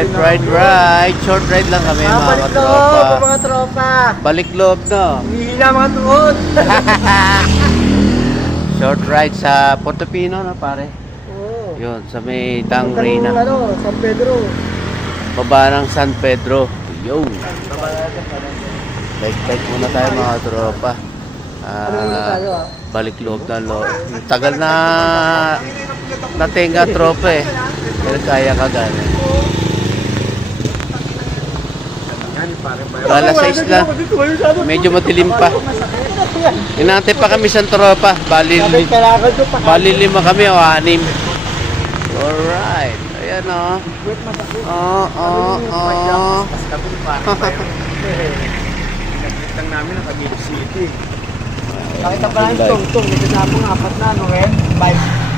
Right. Short ride lang kami mga Balik katropa. loob, mga tropa. Balik loob, no? Hihila mga tuhod. Short ride sa Portofino, no, pare? Oo. Yun, sa may Tang Hanggang, Reyna. San Pedro. Baba ng San Pedro. Yo! Bike muna tayo mga tropa. Balik loob na loob. Tagal na natenga tropa eh. Pero kaya ka gano'n. Alas 6 lang. Medyo matilim pa. Inante pa kami sa tropa. Bali 5 kami o 6. Alright. Ayan o. Nakita namin ang Cavite City. Nakita pa lang yung tong-tong. May kasama ng 4 na, no, Ren? Bike.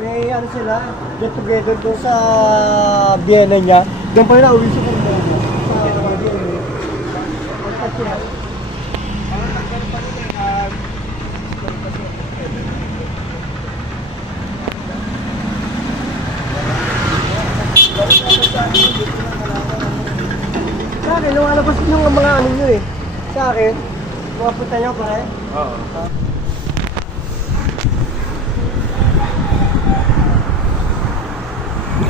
May ano sila, get together doon sa Vienna niya. Doon pa rin na, uwi sa kanila. Sa Vienna. Sa akin, lumalabas yung mga ano nyo eh. Sa akin, mga punta nyo pa rin. Oo.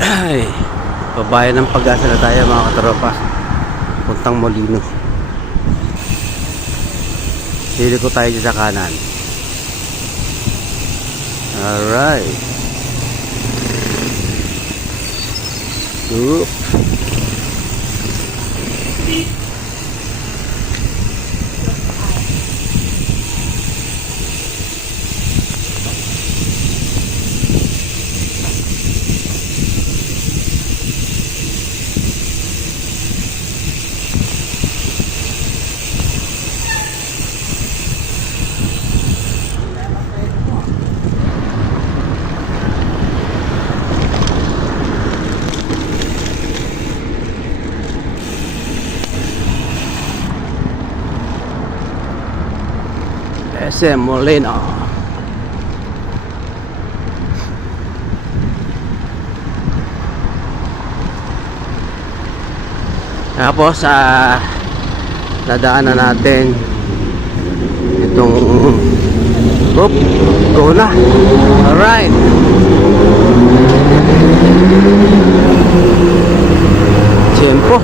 Ay, babayan ng Pag-asa na tayo mga katropa. Puntang Molino. Sili ko tayo dyan sa kanan. Alright. Oop. SM Molino. Tapos dadaanan natin itong go na. Alright. Tempo.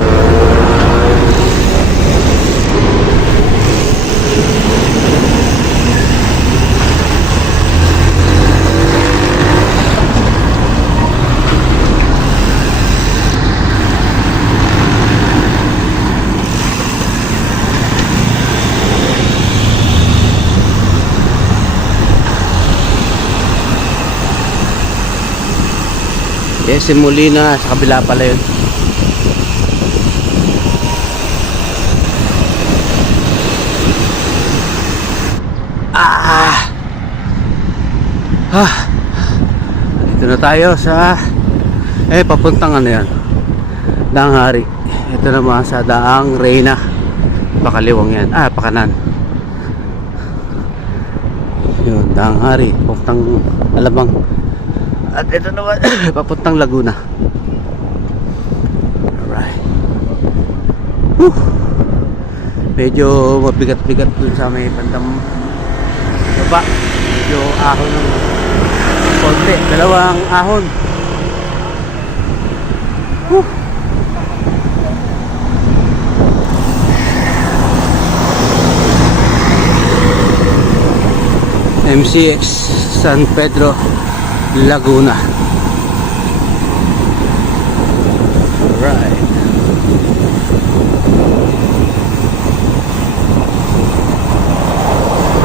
Si Molina sa kabila pala yun. Dito na tayo sa papuntang ano yan, Daang Hari. Ito naman sa Daang Reyna. Pakaliwang yan, pakanan. Yun, Daang Hari, puntang Alabang. At ito naman papuntang Laguna. Alright. Medyo mabigat-bigat dun sa may bandang baba. Medyo ahon ng konti. 2 ahon. MCX San Pedro Laguna. Alright.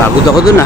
Pagod ako dun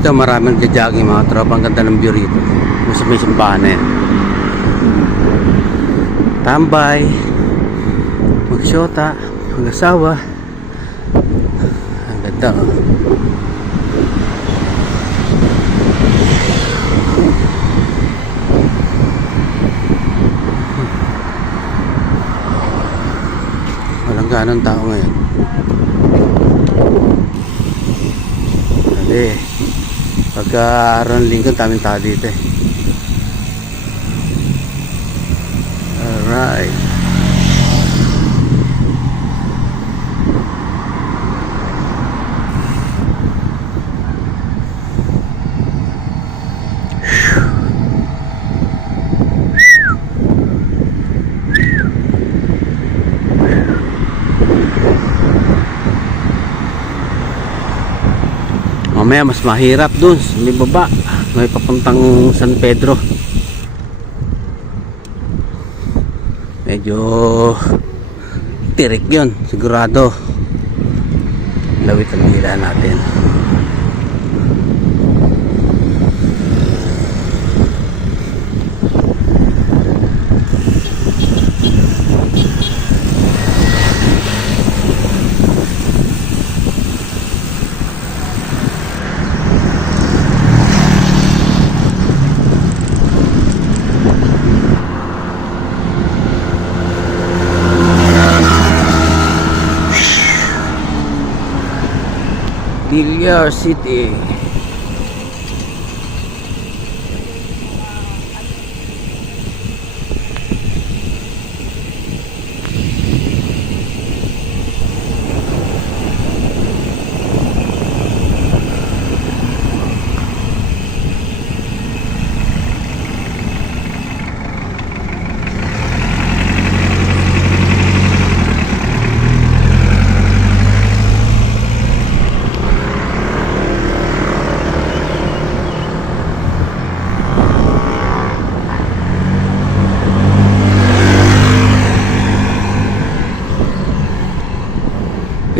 Dito maraming nagja-jogging mga tropa. Ang ganda ng view rito. Yung sa may simbahan na yan. Tambay, magsyota, mag-asawa. Ang ganda, oh. Walang ganong tao ngayon. Dali, pagka araw ng linggo, taming tao dito eh. Alright. Mamaya mas mahirap dun may baba, may papuntang San Pedro. Medyo tirik yun, sigurado. Lawit ang hila natin. Villar City.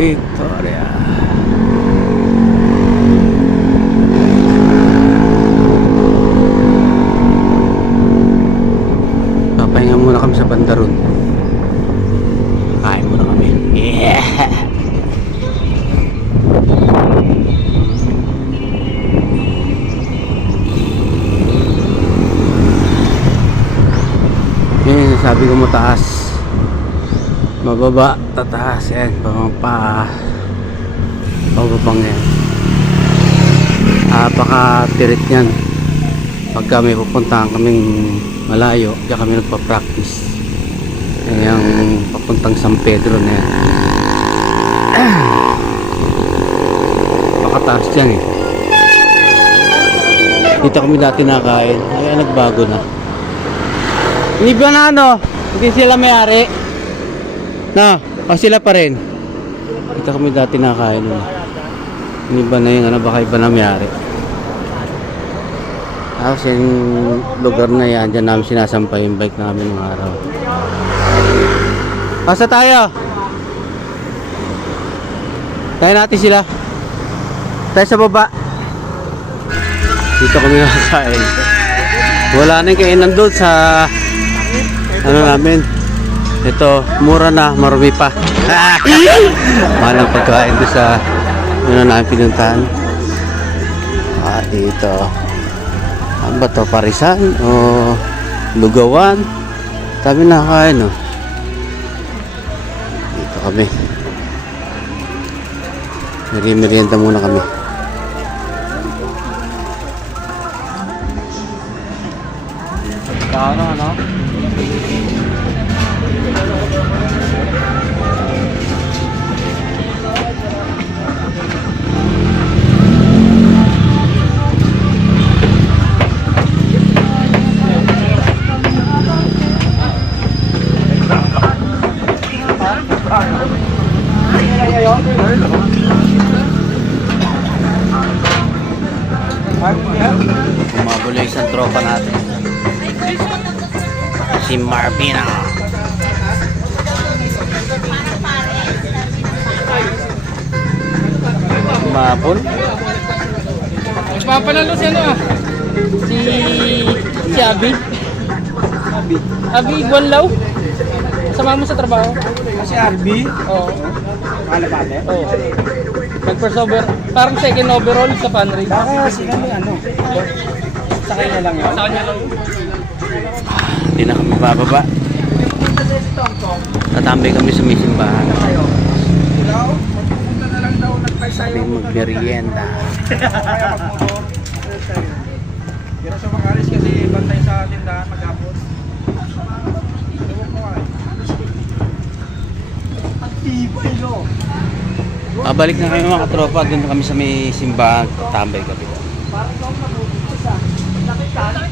Victoria. Papahinga muna kami sa Bandaron. Kain muna kami. Yeah. Yun, sabi ko mataas. Mababa, tataas yan, pababa yan. Napaka-tirit yan. Pagka may pupuntahan kaming malayo, diyan kami nagpa-practice. Yan yung papuntang San Pedro na yan. Pakataas yan eh. Dito kami dati nakain, kaya nagbago na. Hindi ba na ano? Hindi sila may-ari? Na, o sila pa rin. Kita kami dati nakain nun. Iba na yung ano, baka iba na mayari. Tapos yung lugar na yan, dyan namin sinasampay yung bike namin ng araw. Pasa tayo. Tayo natin sila. Tayo sa baba. Dito kami nakain. Wala na yung kainan doon sa ano namin. Ito, mura na, marumi pa. Mahal ang pagkain doon sa ano namin pinuntahan. Dito. Ano ba ito? Parisan o Lugawan? Sabi na kain, no? Dito kami. Merienda muna kami. Ano? Umabol yung isang tropa natin, si Marvina. Umabol. Papanalo si ano ah. Si... Si Abby. Abby Guanlaw. Sama mo sa trabaho. Kasi RB. Oo. Kalapate. Oo. Nag-first over. Parang second overall sa fundraise. Baka sila may ano. Sa kanya lang yun. Sa kanya lang. Hindi na kami bababa. Tatambay kami sa may simbahan. Magpupunta na lang daw nagpaisayo. Sabi magmerienda. Kaya magmotor. Pero sa mga alis kasi bantay sa tindahan maghapon. Ewan ko nga. Ang tibay no. Balik na kami mga katropa. Doon na kami sa may simbahan. Tatambay kami. Parang daw mabubutis ah. Nakita.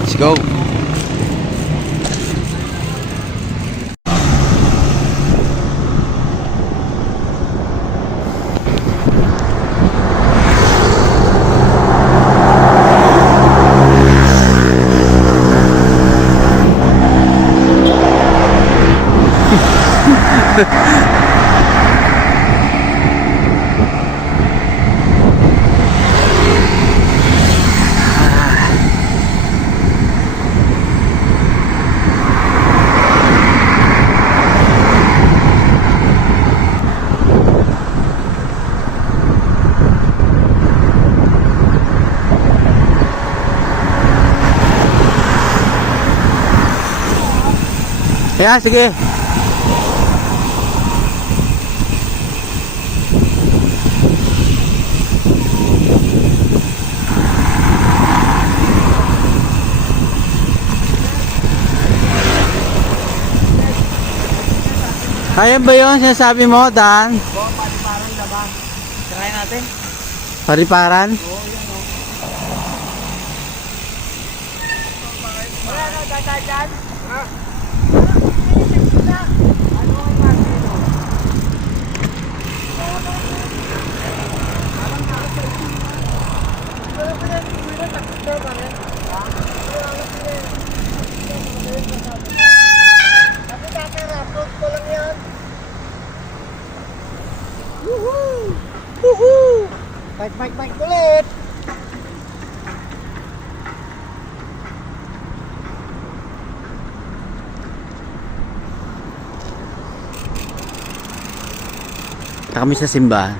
Let's go. Kaya sige. Kaya ba yun sinasabi mo, Dan? Oo, paliparan na ba? Try natin. Pariparan? Wala na, dadadyan. Ha? Mike ulit. Kami sa simbahan.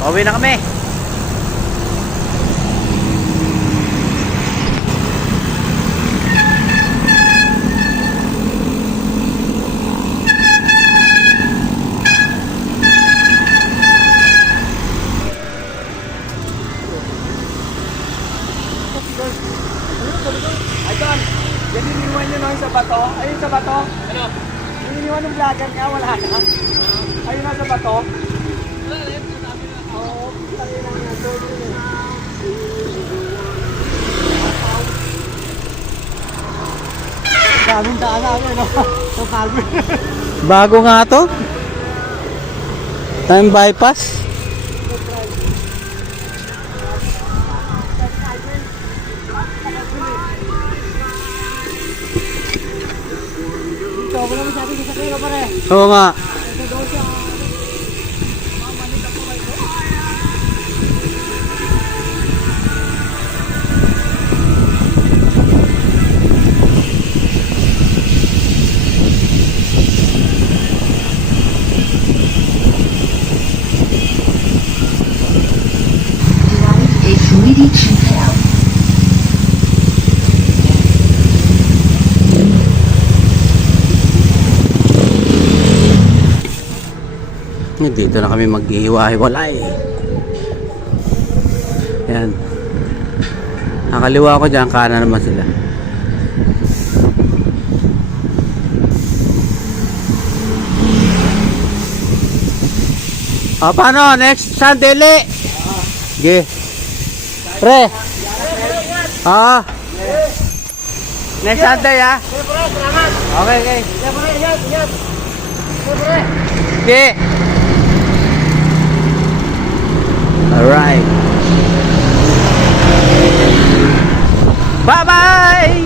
Pauwi na kami. Ayun, yan iniwan nyo no, sa bato. Ayun sa bato. Ano? Yung iniwan ng vlogger nga, wala na. Ayun na sa bato. Oo, ayun lang yan. Daming daan namin, no? Sa Calvin. Bago nga to. Time bypass. Ito, wala mo sabi sa kaya pare. Oo nga. Ito daw siya. Dito na kami maghihiwa-hiwalay. Yan. Nakaliwa ko dyan, kanan naman sila. Paano? Next Sunday. Sige. Pre. Next Sunday Okay. Sige. Alright. Bye-bye!